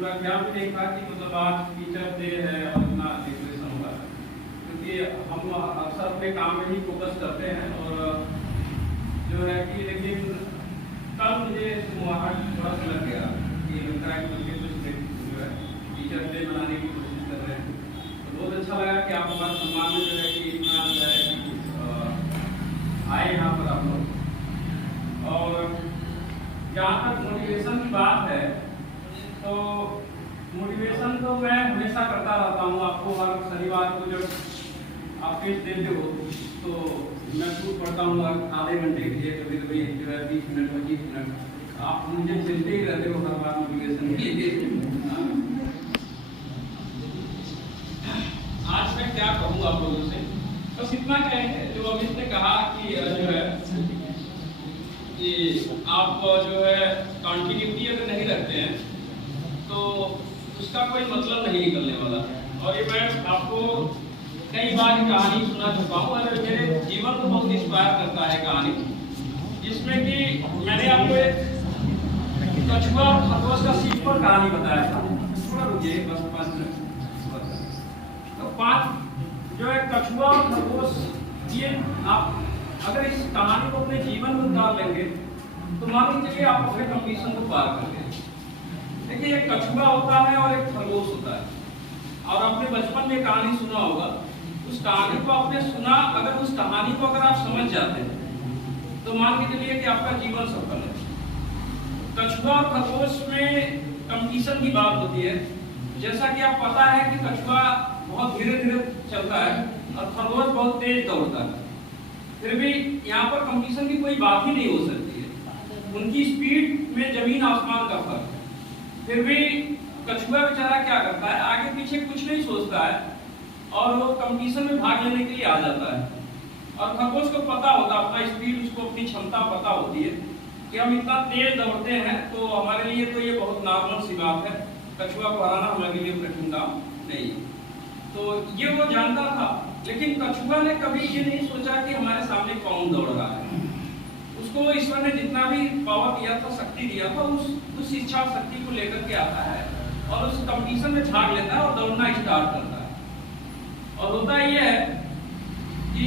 पूरा ख्याल भी नहीं था कि मतलब आज टीचर डे है और इतना डेकोरेशन होगा, क्योंकि हम अक्सर अपने काम में ही फोकस करते हैं। और जो है कि लेकिन कल मुझे मुहावरा थोड़ा सा लग गया कि लगता है कि मुझे कुछ जो है टीचर डे मनाने की कोशिश कर रहे हैं। तो बहुत अच्छा लगा कि आप हमारे सम्मान में जो है कि इतना जो है कि आए यहाँ पर आप लोग। और जहाँ तक मोटिवेशन की बात है, तो मोटिवेशन तो मैं हमेशा करता रहता हूँ। आपको हर शनिवार को जब आप टेस्ट देते हो तो मैं खुद पढ़ता हूँ आधे घंटे के लिए, कभी कभी जो है 20 मिनट 25 मिनट। आप मुझे चलते ही रहते हो हर बार मोटिवेशन के लिए। आज मैं क्या कहूँ आप लोगों से, बस इतना कहेंगे जो अमित ने कहा कि जो है कि आप जो है कंटिन्यूटी अगर नहीं रखते हैं तो उसका कोई मतलब नहीं निकलने वाला। और ये मैं आपको कई बार कहानी सुना चुका हूँ और मेरे जीवन को बहुत इंस्पायर करता है कहानी, जिसमें कि मैंने आपको एक कछुआ और खरगोश का सीट पर कहानी बताया था। थोड़ा रुकिए बस 5 मिनट। तो 5 जो है कछुआ और खरगोश, ये आप अगर इस कहानी को अपने जीवन में उतार लेंगे तो मान लीजिए आप अपने कंपटीशन को पार कर गए। देखिए एक कछुआ होता है और एक खरगोश होता है, और आपने बचपन में कहानी सुना होगा। उस कहानी को आपने सुना, अगर उस कहानी को अगर आप समझ जाते हैं तो मान के चलिए कि आपका जीवन सफल है। कछुआ और खरगोश में कंपटीशन की बात होती है। जैसा कि आप पता है कि कछुआ बहुत धीरे धीरे चलता है और खरगोश बहुत तेज दौड़ता है, फिर भी यहाँ पर कंपटीशन की कोई बात ही नहीं हो सकती है। उनकी स्पीड में जमीन आसमान का फर्क है। फिर भी कछुआ बेचारा क्या करता है, आगे पीछे कुछ नहीं सोचता है और वो कंपटीशन में भाग लेने के लिए आ जाता है। और खरगोश को पता होता है अपना स्पीड, उसको अपनी क्षमता पता होती है कि हम इतना तेज दौड़ते हैं तो हमारे लिए तो ये बहुत नॉर्मल सी बात है, कछुआ को हराना हमारे लिए कठिन काम नहीं है। तो ये वो जानता था, लेकिन कछुआ ने कभी ये नहीं सोचा कि हमारे सामने कौन दौड़ रहा है। उसको ईश्वर ने जितना भी पावर दिया था, शक्ति दिया था, उस इच्छा शक्ति को लेकर के आता है और उस कंपटीशन में भाग लेता है और दौड़ना स्टार्ट करता है। और होता ये है कि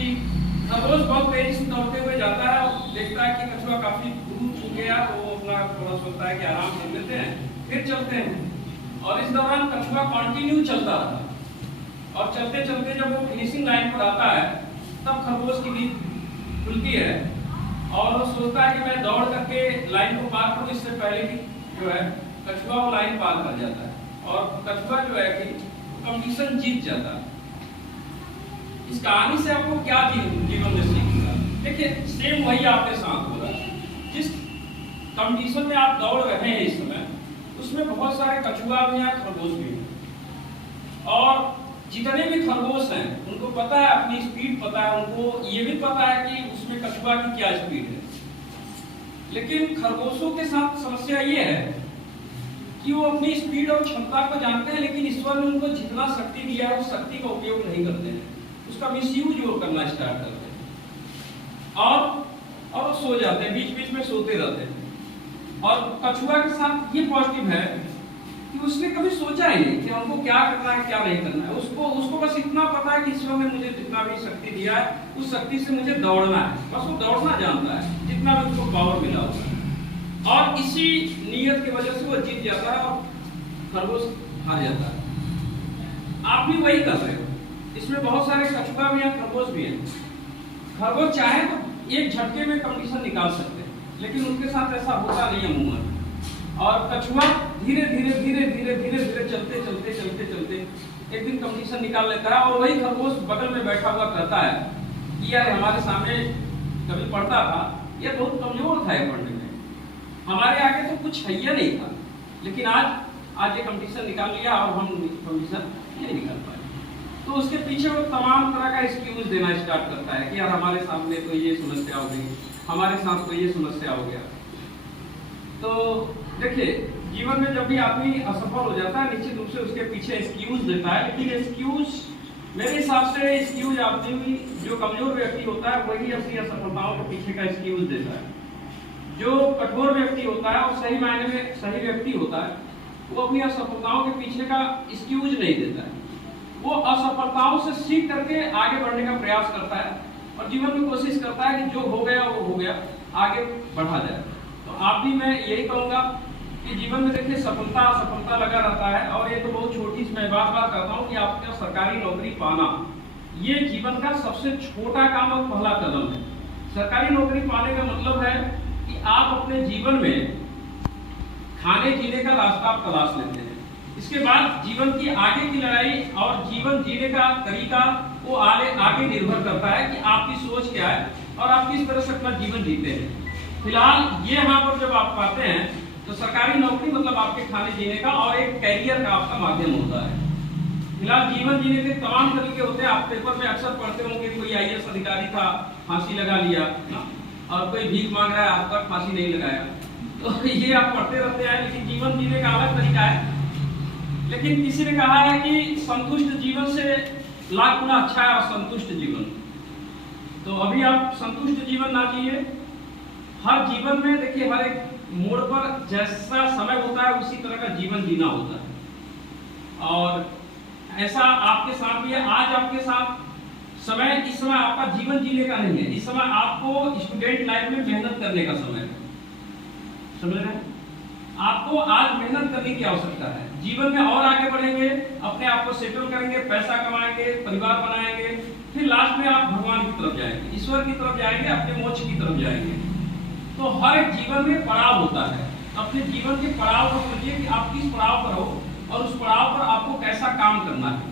खरगोश बहुत तेजी से दौड़ते हुए जाता है और देखता है कि कछुआ काफी दूर छूट गया, तो वो अपना थोड़ा सोचता है कि आराम कर लेते हैं, फिर चलते हैं। और इस दौरान कछुआ कंटिन्यू चलता रहा और चलते चलते जब वो फिनिशिंग लाइन पर आता है तब खरगोश की नींद खुलती है और वो सोचता है कि मैं दौड़ करके लाइन को पार करूं, इससे पहले कि जो है कछुआ वो लाइन पार कर जाता है और कछुआ जो है कि कंपटीशन जीत जाता है। इस कहानी से आपको क्या जीवन में सीखना? देखिए सेम वही आपके साथ होगा। जिस कंपटीशन में आप दौड़ रहे हैं इस समय, उसमें बहुत सारे कछुआ भी हैं, खरगोश भी हैं। और जितने भी खरगोश हैं उनको पता है, अपनी स्पीड पता है, उनको ये भी पता है कि उसमें कछुआ की क्या स्पीड है। लेकिन खरगोशों के साथ समस्या ये है कि वो अपनी स्पीड और क्षमता को जानते हैं, लेकिन ईश्वर ने उनको जितना शक्ति दिया है उस शक्ति का उपयोग नहीं करते हैं, उसका मिसयूज वो करना स्टार्ट करते हैं और वो सो जाते हैं, बीच बीच में सोते रहते हैं। और कछुआ के साथ ये पॉजिटिव है कि उसने कभी सोचा ही नहीं कि हमको क्या करना है क्या नहीं करना है। उसको बस इतना पता है कि ईश्वर ने मुझे जितना भी शक्ति दिया है उस शक्ति से मुझे दौड़ना है, बस वो दौड़ना जानता है जितना भी उसको पावर मिला होगा। और इसी नियत की वजह से वो जीत जाता है और खरगोश हार जाता है। आप भी वही कर रहे हो। इसमें बहुत सारे कछुआ भी हैं, खरगोश भी हैं। खरगोश चाहे तो एक झटके में कंपटीशन निकाल सकते हैं, लेकिन उनके साथ ऐसा होता नहीं है अमूमन। और कछुआ धीरे धीरे धीरे धीरे धीरे धीरे चलते चलते चलते चलते एक दिन कंपटीशन निकाल लेता है। और वही खरगोश बगल में बैठा हुआ कहता है कि यार हमारे सामने कभी पढ़ता था, ये बहुत कमजोर था ये पढ़ने में, हमारे आगे तो कुछ हैया नहीं था, लेकिन आज ये कंपटीशन निकाल लिया और हम कंपटीशन नहीं निकाल पाए। तो उसके पीछे वो तमाम तरह का एक्सक्यूज देना स्टार्ट करता है कि यार हमारे सामने तो ये समस्या हो गई, हमारे साथ तो ये समस्या हो गया। तो देखिए जीवन में जब भी आदमी असफल हो जाता है, निश्चित रूप से उसके पीछे एक्सक्यूज देता है। लेकिन एक्सक्यूज मेरे हिसाब से एक्सक्यूज आदमी जो कमजोर व्यक्ति होता है वही अपनी असफलताओं के पीछे का एक्सक्यूज देता है। जो कठोर व्यक्ति होता है और सही मायने में सही व्यक्ति होता है वो अपनी असफलताओं के पीछे का एक्सक्यूज नहीं देता है, वो असफलताओं से सीख करके आगे बढ़ने का प्रयास करता है और जीवन में कोशिश करता है कि जो हो गया वो हो गया, आगे बढ़ा जाए। तो आप भी, मैं यही कहूँगा कि जीवन में देखिए सफलता असफलता लगा रहता है, और ये तो बहुत छोटी सी मैं बात करता हूँ कि आपका सरकारी नौकरी पाना ये जीवन का सबसे छोटा काम और पहला कदम है। सरकारी नौकरी पाने का मतलब है कि आप अपने जीवन में खाने जीने का रास्ता आप तलाश लेते हैं। इसके बाद जीवन की आगे की लड़ाई और जीवन जीने का तरीका वो आगे निर्भर करता है कि आपकी सोच क्या है और आप किस तरह से अपना जीवन जीते हैं। फिलहाल ये यहाँ पर जब आप पाते हैं तो सरकारी नौकरी मतलब आपके खाने जीने का और एक कैरियर का आपका माध्यम होता है। फिलहाल जीवन जीने के तमाम तरीके होते हैं। आप पेपर में अक्सर पढ़ते होंगे, कोई IAS अधिकारी था, फांसी लगा लिया ना, और कोई भीख मांग रहा है, आज तक फांसी नहीं लगाया। तो ये आप पढ़ते रहते हैं, लेकिन जीवन जीने का अलग तरीका है। लेकिन किसी ने कहा है कि संतुष्ट जीवन से लाख गुना अच्छा है असंतुष्ट जीवन। तो अभी आप संतुष्ट जीवन ना जिए। हर जीवन में देखिए, हर एक मोड़ पर जैसा समय होता है उसी तरह का जीवन जीना होता है, और ऐसा आपके साथ भी है। आज आपके साथ समय, इस समय आपका जीवन जीने का नहीं है, इस समय आपको स्टूडेंट लाइफ में मेहनत करने का समय है। समझ रहे हैं? आपको आज मेहनत करने की आवश्यकता है। जीवन में और आगे बढ़ेंगे, अपने आप को सेटल करेंगे, पैसा कमाएंगे, परिवार बनाएंगे, फिर लास्ट में आप भगवान की तरफ जाएंगे, ईश्वर की तरफ जाएंगे, अपने मोक्ष की तरफ जाएंगे। तो हर एक जीवन में पड़ाव होता है। अपने जीवन के पड़ाव को समझिए कि आप किस पड़ाव पर हो और उस पड़ाव पर आपको कैसा काम करना है।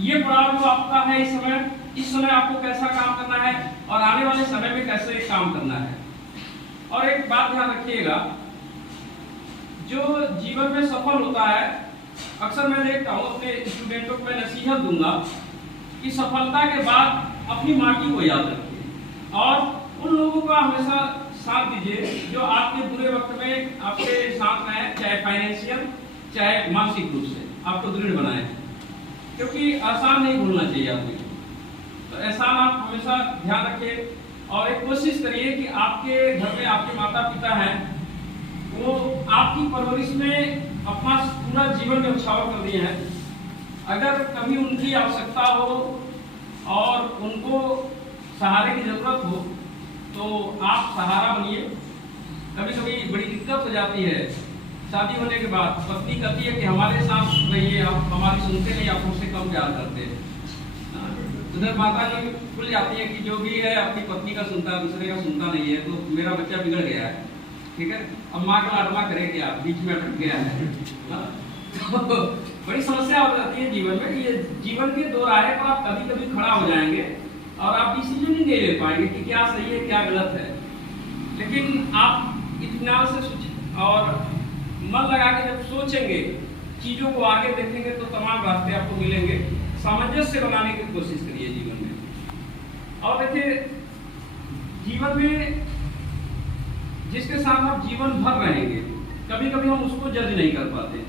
ये पड़ाव जो आपका है इस समय आपको कैसा काम करना है और आने वाले समय में कैसे काम करना है। और एक बात ध्यान रखिएगा, जो जीवन में सफल होता है, अक्सर मैं देखता हूँ अपने स्टूडेंटों को मैं नसीहत दूंगा कि सफलता के बाद अपनी माटी को याद रखिए और उन लोगों का हमेशा साथ दीजिए जो आपके बुरे वक्त में आपके साथ रहे, चाहे फाइनेंशियल चाहे मानसिक रूप से आपको दृढ़ बनाए, क्योंकि आसान नहीं भूलना चाहिए आदमी को। तो एहसान आप हमेशा ध्यान रखिए और एक कोशिश करिए कि आपके घर में आपके माता पिता हैं, वो आपकी परवरिश में अपना पूरा जीवन न्यौछावर कर दिए हैं। अगर कभी उनकी आवश्यकता हो और उनको सहारे की जरूरत हो तो आप सहारा बनिए। कभी कभी बड़ी दिक्कत हो जाती है शादी होने के बाद, पत्नी कहती है कि हमारे साथ रहिए, आप हमारी सुनते नहीं, आप हमसे कम प्यार करते हैं। उधर माता जी खुल जाती है कि जो भी है अपनी पत्नी का सुनता है, दूसरे का सुनता नहीं है, तो मेरा बच्चा बिगड़ गया है। ठीक है, अब माँ का लाडवा करेगी, आप बीच में अटक गया है। तो बड़ी समस्या हो जाती है जीवन में। ये जीवन के दो राह पर आप कभी कभी खड़ा हो जाएंगे और आप डिसीजन ही नहीं ले पाएंगे कि क्या सही है क्या गलत है। लेकिन आप इत्मीनान से और मन लगा के जब सोचेंगे, चीजों को आगे देखेंगे, तो तमाम रास्ते आपको मिलेंगे। सामंजस्य बनाने की कोशिश करिए जीवन में। और देखिए, जीवन में जिसके साथ आप जीवन भर रहेंगे, कभी कभी हम उसको जज नहीं कर पाते,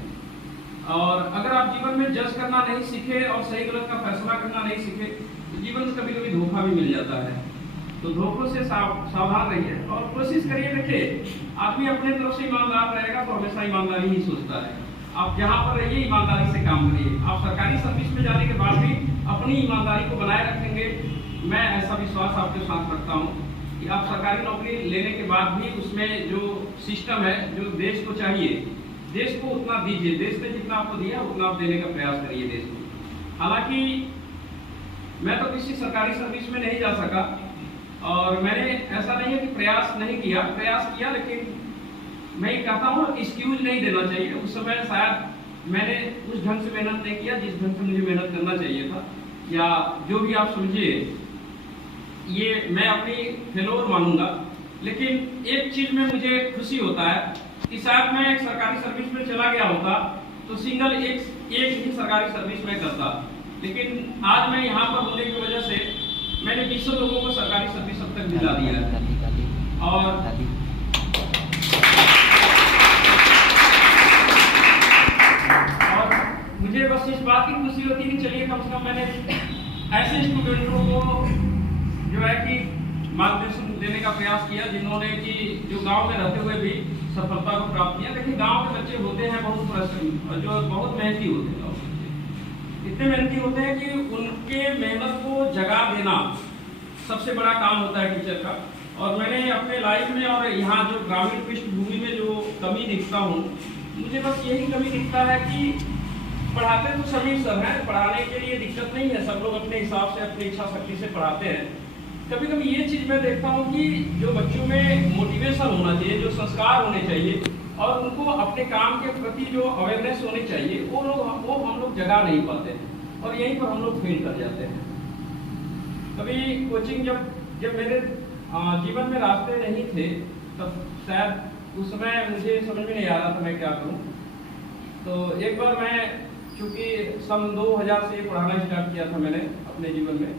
और अगर आप जीवन में जज करना नहीं सीखे और सही गलत का फैसला करना नहीं सीखे तो जीवन में कभी कभी धोखा भी मिल जाता है। तो धोखों से सावधान रहिए और कोशिश करिए। देखिए, आदमी अपने तरफ से ईमानदार रहेगा तो हमेशा ईमानदारी ही सोचता है। आप जहाँ पर रहिए ईमानदारी से काम करिए। आप सरकारी सर्विस में जाने के बाद भी अपनी ईमानदारी को बनाए रखेंगे, मैं ऐसा विश्वास आपके साथ रखता हूँ कि आप सरकारी नौकरी लेने के बाद भी उसमें जो सिस्टम है, जो देश को चाहिए, देश को उतना दीजिए। देश ने जितना आपको दिया उतना आप देने का प्रयास करिए देश को। हालांकि मैं तो किसी सरकारी सर्विस में नहीं जा सका और मैंने ऐसा नहीं है कि प्रयास नहीं किया, प्रयास किया, लेकिन मैं ये कहता हूँ एक्सक्यूज नहीं देना चाहिए। उस समय शायद मैंने उस ढंग से मेहनत नहीं किया जिस ढंग से मुझे मेहनत करना चाहिए था, या जो भी आप समझिए, ये मैं अपनी फेलोर मानूंगा। लेकिन एक चीज में मुझे खुशी होता है कि शायद मैं एक सरकारी सर्विस में चला गया होता तो सिंगल एक ही सरकारी सर्विस में करता, लेकिन आज मैं यहाँ पर होने की वजह से मैंने 20 लोगों को सरकारी सर्विस अब तक दिला दिया है। और मुझे बस इस बात की खुशी होती है कि चलिए कम से कम मैंने ऐसे स्टूडेंटों को जो है कि मार्गदर्शन देने का प्रयास किया जिन्होंने कि जो गांव में रहते हुए भी सफलता को प्राप्त किया। देखिए गांव के बच्चे होते हैं बहुत परिश्रमी, जो बहुत मेहनती होते हैं, इतने मेहनती होते हैं कि उनके मेहनत को जगा देना सबसे बड़ा काम होता है टीचर का। और मैंने अपने लाइफ में और यहाँ जो ग्रामीण पृष्ठभूमि में जो कमी दिखता हूँ, मुझे बस यही कमी दिखता है कि पढ़ाते तो सभी सब हैं, पढ़ाने के लिए दिक्कत नहीं है, सब लोग अपने हिसाब से अपनी इच्छा शक्ति से पढ़ाते हैं। कभी कभी ये चीज़ मैं देखता हूँ कि जो बच्चों में मोटिवेशन होना चाहिए, जो संस्कार होने चाहिए और उनको अपने काम के प्रति जो अवेयरनेस होनी चाहिए, वो हम लोग जगा नहीं पाते हैं और यहीं पर हम लोग फेल कर जाते हैं। कभी कोचिंग जब मेरे जीवन में रास्ते नहीं थे, तब शायद उस समय मुझे समझ में नहीं आ रहा था मैं क्या करूं। तो एक बार मैं, चूँकि सन 2000 से पढ़ाना स्टार्ट किया था मैंने अपने जीवन में,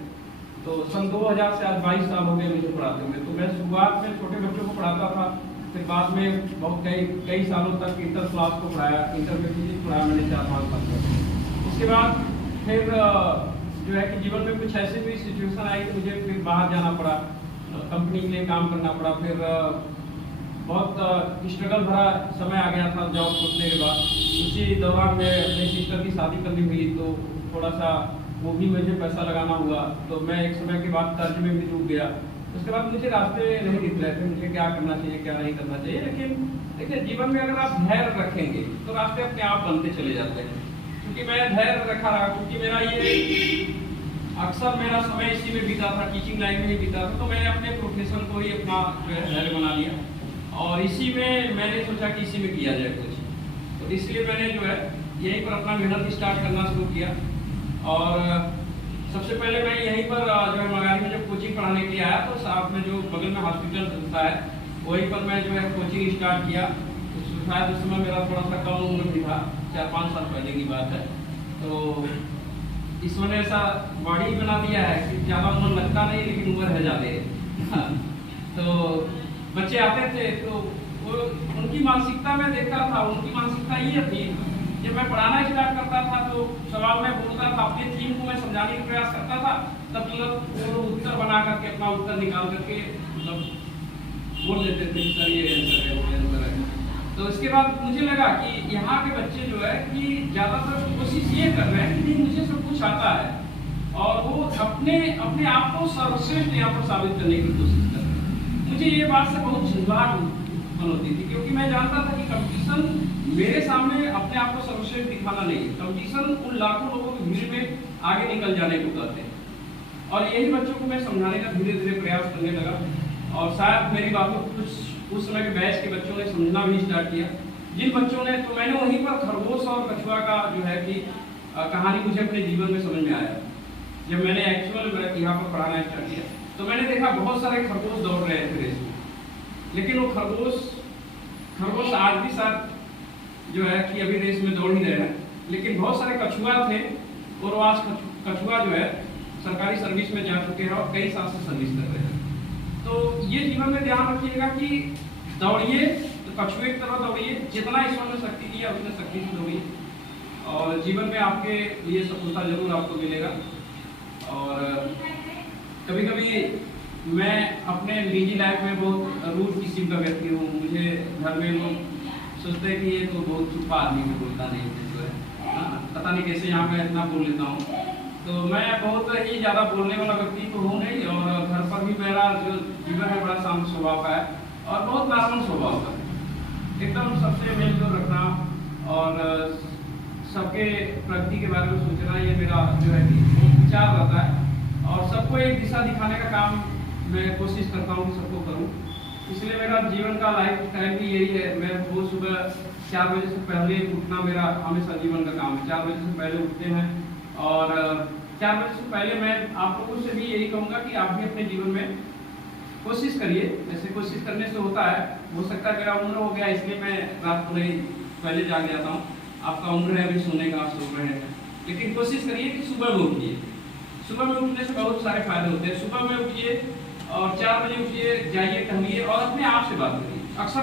तो सन 2000 से आज 22 साल हो गए मुझे पढ़ाते हुए। तो मैं शुरुआत में छोटे बच्चों को पढ़ाता था, फिर बाद में बहुत कई सालों तक इंटर क्लास को पढ़ाया, इंटर में फिजिक्स पढ़ाया मैंने 4-5 साल तक। उसके बाद फिर जो है कि जीवन में कुछ ऐसी भी सिचुएशन आई कि मुझे फिर बाहर जाना पड़ा, कंपनी के लिए काम करना पड़ा। फिर बहुत स्ट्रगल भरा समय आ गया था जॉब छोड़ने के बाद। उसी दौरान में अपने सिस्टर की शादी करनी हुई, तो थोड़ा सा वो भी मुझे पैसा लगाना हुआ, तो मैं एक समय के बाद कर्ज में भी डूब गया। उसके बाद मुझे रास्ते नहीं दिख रहे थे, मुझे क्या करना चाहिए क्या नहीं करना चाहिए। लेकिन देखिए जीवन में अगर आप धैर्य रखेंगे तो रास्ते अपने आप बनते चले जाते हैं। क्योंकि मैं धैर्य रखा रहा, क्योंकि मेरा ये अक्सर मेरा समय इसी में बीता था, टीचिंग लाइन में ही बीता था, तो मैंने अपने प्रोफेशन को ही अपना धैर्य बना लिया और इसी में मैंने सोचा कि इसी में किया जाए कुछ। तो इसलिए मैंने जो है यहीं पर अपना मेहनत स्टार्ट करना शुरू किया। और सबसे पहले मैं यहीं पर जो है मगारी में जब कोचिंग पढ़ाने के लिए आया, तो साथ में जो बगल में हॉस्पिटल होता है वहीं पर मैं जो है कोचिंग स्टार्ट किया। शायद उस समय मेरा थोड़ा सा कम उम्र भी था, 4-5 साल पहले की बात है। तो ईश्वर ने ऐसा बॉडी बना दिया है कि ज़्यादा उम्र लगता नहीं, लेकिन उम्र है ज़्यादा। तो बच्चे आते थे तो वो उनकी मानसिकता में देखता था, उनकी मानसिकता ये थी, जब मैं पढ़ाना स्टार्ट करता था तो सवाल में बोलता था, अपने थीम को मैं समझाने का प्रयास करता था, तब तुरंत वो उत्तर बना करके अपना उत्तर निकाल करके मतलब बोल देते थे सर ये आंसर है, वो आंसर है। तो इसके बाद मुझे लगा कि यहाँ के बच्चे जो है कि ज़्यादातर कोशिश ये कर रहे हैं कि नहीं मुझे सब कुछ आता है और वो अपने आप को सर्वश्रेष्ठ यहाँ पर साबित करने की कोशिश कर रहे हैं। मुझे ये बात से बहुत झुंझलाहट होती थी, क्योंकि मैं जानता था कि कंपटीशन मेरे सामने अपने आप को सर्वश्रेष्ठ दिखाना नहीं है। कंपटीशन उन लाखों लोगों की भीड़ में आगे निकल जाने को कहते हैं। और यही बच्चों को मैं समझाने का धीरे धीरे प्रयास करने लगा और शायद मेरी बातों को कुछ उस समय के बैच के बच्चों ने समझना भी स्टार्ट किया। जिन बच्चों ने, तो मैंने वहीं पर खरगोश और कछुआ का जो है कि कहानी मुझे अपने जीवन में समझ में आया। जब मैंने एक्चुअल यहाँ पर पढ़ाना स्टार्ट किया तो मैंने देखा बहुत सारे खरगोश दौड़ रहे थे रेस में, लेकिन वो खरगोश आज भी साथ जो है कि अभी रेस में दौड़ ही रहे हैं। लेकिन बहुत सारे कछुआ थे और आज कछुआ जो है सरकारी सर्विस में जा चुके हैं और कई साल से सर्विस कर रहे हैं। तो ये जीवन में ध्यान रखिएगा कि दौड़िए तो कछुए की तरह दौड़िए, जितना ईश्वर ने शक्ति दिया उतने शक्ति से दौड़िए और जीवन में आपके लिए सफलता जरूर आपको मिलेगा। और कभी कभी मैं अपने निजी लाइफ में बहुत रूड किस्म का व्यक्ति हूँ। मुझे घर में लोग सोचते हैं कि ये तो बहुत चुप्पा आदमी में बोलता नहीं जो है, पता नहीं कैसे यहाँ पे इतना बोल लेता हूँ। तो मैं बहुत ही ज़्यादा बोलने वाला व्यक्ति तो हूँ नहीं, और घर पर भी मेरा जो जीवन है बड़ा शांत स्वभाव का है और बहुत नॉर्मल स्वभाव का है। एकदम सबसे मेल जोल रखना और सबके प्रगति के बारे में सोचना, ये मेरा जो है कि विचार रहता है और सबको एक दिशा दिखाने का काम मैं कोशिश करता हूँ कि सबको करूँ। इसलिए मेरा जीवन का लाइफ स्टाइल भी यही है। मैं रोज सुबह 4 बजे से पहले उठना मेरा हमेशा जीवन का काम है। 4 बजे से पहले उठते हैं और 4 बजे से पहले मैं आप लोगों से भी यही कहूँगा कि आप भी अपने जीवन में कोशिश करिए। ऐसे कोशिश करने से होता है, हो सकता है मेरा उम्र हो गया इसलिए मैं रात को नहीं पहले जाग जाता हूँ, आपका उम्र है अभी सोने का, आप सो रहे हैं, लेकिन कोशिश करिए कि सुबह में उठिए। सुबह में उठने से बहुत सारे फायदे होते हैं। सुबह में उठिए और 4 बजे उठिए, जाइए टहलिए और अपने आप से बात करिए।